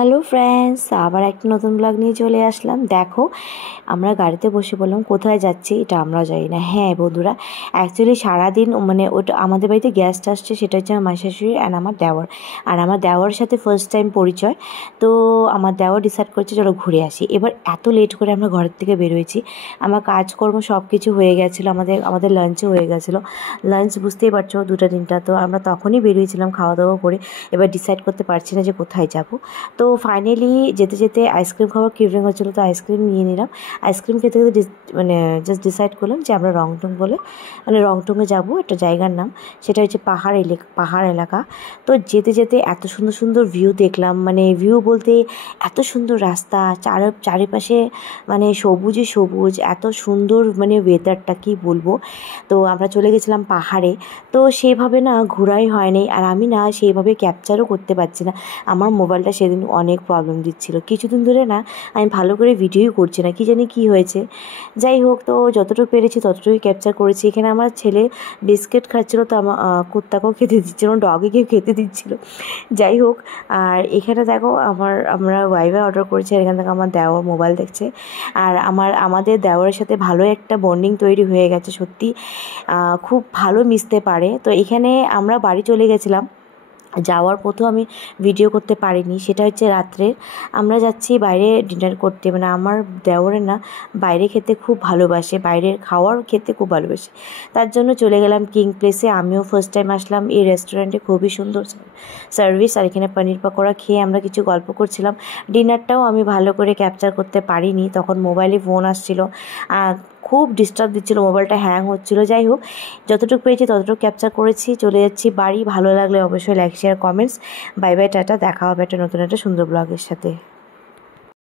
Hello friends, আবার একটা নতুন ব্লগ নিয়ে চলে আসলাম। দেখো, আমরা গাড়িতে বসে বললাম কোথায় যাচ্ছি এটা আমরা জানি না। হ্যাঁ বন্ধুরা, অ্যাকচুয়ালি সারাদিন মানে ওটা আমাদের বাড়িতে গেস্ট আসছে, সেটা হচ্ছে আমার শাশুড়ি অ্যান্ড আমার দেওর। আর আমার দেওয়ার সাথে ফার্স্ট টাইম পরিচয়। তো আমার দেওয়ার ডিসাইড করছে চলো ঘুরে আসি। এবার এত লেট করে আমরা ঘরের থেকে বেরোয়েছি, আমার কাজকর্ম সব কিছু হয়ে গেছিলো, আমাদের লাঞ্চও হয়ে গেছিলো। লাঞ্চ বুঝতেই পারছো 2টা-3টা, তো আমরা তখনই বেরিয়েছিলাম খাওয়া দাওয়া করে। এবার ডিসাইড করতে পারছি না যে কোথায় যাব। তো ফাইনালি যেতে যেতে আইসক্রিম খাওয়ার ক্রেভিং হচ্ছিলো, তো আইসক্রিম নিয়ে নিলাম। আইসক্রিম খেতে খেতে মানে জাস্ট ডিসাইড করলাম যে আমরা রংটং রংটংয়ে যাবো, একটা জায়গার নাম, সেটা হচ্ছে পাহাড় এলাকা। তো যেতে যেতে এত সুন্দর সুন্দর ভিউ দেখলাম, মানে ভিউ বলতে এত সুন্দর রাস্তা, চারিপাশে মানে সবুজে সবুজ, এত সুন্দর মানে ওয়েদারটা কি বলবো। তো আমরা চলে গেছিলাম পাহাড়ে। তো সেইভাবে না ঘোরাই হয়নি, আর আমি না সেইভাবে ক্যাপচারও করতে পারছি না। আমার মোবাইলটা সেদিন অনেক প্রবলেম দিচ্ছিল, কিছুদিন ধরে না আমি ভালো করে ভিডিওই করছি না, কি জানি কি হয়েছে। যাই হোক, তো যতটুকু পেরেছি ততটুকুই ক্যাপচার করেছি। এখানে আমার ছেলে বিস্কিট খাচ্ছিলো, তো আমার কুত্তাকেও খেতে দিচ্ছিলো, ডগিকেও খেতে দিচ্ছিলো। যাই হোক, আর এখানে দেখো আমরা ওয়াইফাই অর্ডার করেছি, আর এখান থেকে আমার দেওয়ার মোবাইল দেখছে। আর আমাদের দেওয়ারের সাথে ভালো একটা বন্ডিং তৈরি হয়ে গেছে, সত্যি খুব ভালো মিশতে পারে। তো এখানে আমরা বাড়ি চলে গেছিলাম। যাওয়ার পথেও আমি ভিডিও করতে পারিনি, সেটা হচ্ছে রাত্রে আমরা যাচ্ছি বাইরে ডিনার করতে। মানে আমার দেওরের না বাইরে খেতে খুব ভালোবাসে, বাইরের খাওয়ার খেতে খুব ভালোবাসে। তার জন্য চলে গেলাম কিং প্লেসে। আমিও ফার্স্ট টাইম আসলাম এই রেস্টুরেন্টে, খুবই সুন্দর সার্ভিস। আর এখানে পনির পকোড়া খেয়ে আমরা কিছু গল্প করছিলাম। ডিনারটাও আমি ভালো করে ক্যাপচার করতে পারিনি, তখন মোবাইলে ফোন আসছিলো, খুব ডিস্টার্ব দিচ্ছিলো, মোবাইলটা হ্যাং হচ্ছিলো। যাই হোক, যতটুকু পেয়েছি ততটুকু ক্যাপচার করেছি, চলে যাচ্ছি বাড়ি। ভালো লাগলে অবশ্যই like share comments. Bye bye, tata, দেখা হবে একটা নতুন একটা সুন্দর ব্লগের সাথে।